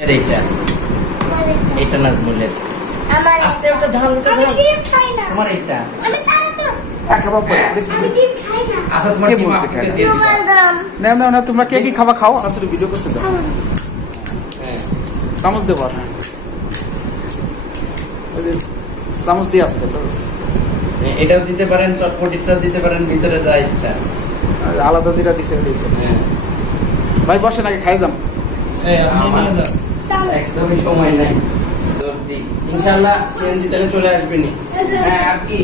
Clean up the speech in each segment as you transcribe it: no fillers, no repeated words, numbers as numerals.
এইটা এইটা নাজমুলের আমার আস্তে ওটা ঝাল ওটা ঝাল আমার এইটা আমি তারা তো খাবো পরে আমি ডিম খাই না আচ্ছা তোমার কি বলছে না না না তোমরা কে কি খাবা খাও আসলে ভিডিও করতে দাও হ্যাঁ চামচ দেব না ওই যে চামচ দিয়ে আসতে এটাও দিতে পারেন চটপটিটাও দিতে পারেন ভিতরে যা ইচ্ছা আলাদা যেটা দিছে ওটাই হ্যাঁ ভাই বসেন আগে খাই যাম একদমই সময় নাই ইনশাআল্লাহ সিএনজি থেকে চলে আসবেনি হ্যাঁ আর কি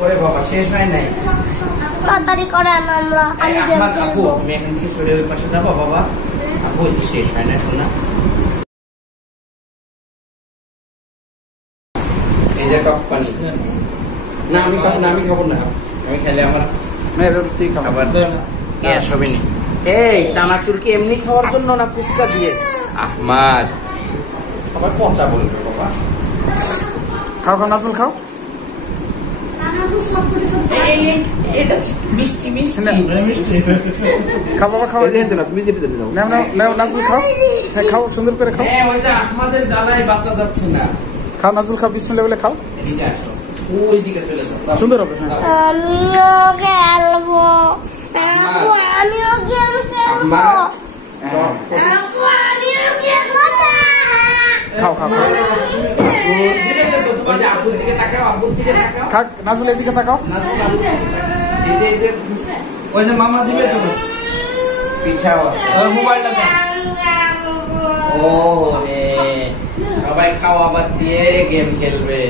ওরে বাবা শেষ হয় নাই তাড়াতাড়ি করেন আমরা আমি আপু আমি এখান থেকে সরে ওই পাশে যাব বাবা আপু শেষ হয় না শোনা এই যে টক পানি না আমি খাবো না আমি খেলে আমার মেরুতি খাবার গ্যাস হবে না এই চানাচুর কি এমনি খাওয়ার জন্য না ফুচকা দিয়ে আহমদ সবাই পচা বলবে বাবা খাও খাও নাজমুল খাও এটা মিষ্টি মিষ্টি খাও বাবা খাও তুমি যেতে দাও না না নাও নাজমুল খাও হ্যাঁ খাও সুন্দর করে খাও হ্যাঁ ওই যে আহমদের জ্বালায় বাচ্চা যাচ্ছে না খাও নাজমুল খাও বিসমিল্লাহ বলে খাও এদিকে আসো ওইদিকে চলে যাও সুন্দর হবে আমিও খেলবো আপু আমিও খেলবো আপু আমিও খেলবো খাও খাও আপুর দিকে তাকাও খাক নাজমুল এদিকে তাকাও এই যে ওই যে মামা দিবে তো পিঠাও আছে মোবাইলটা দাও ও রে সবাই খাওয়া বাদ দিয়ে গেম খেলবে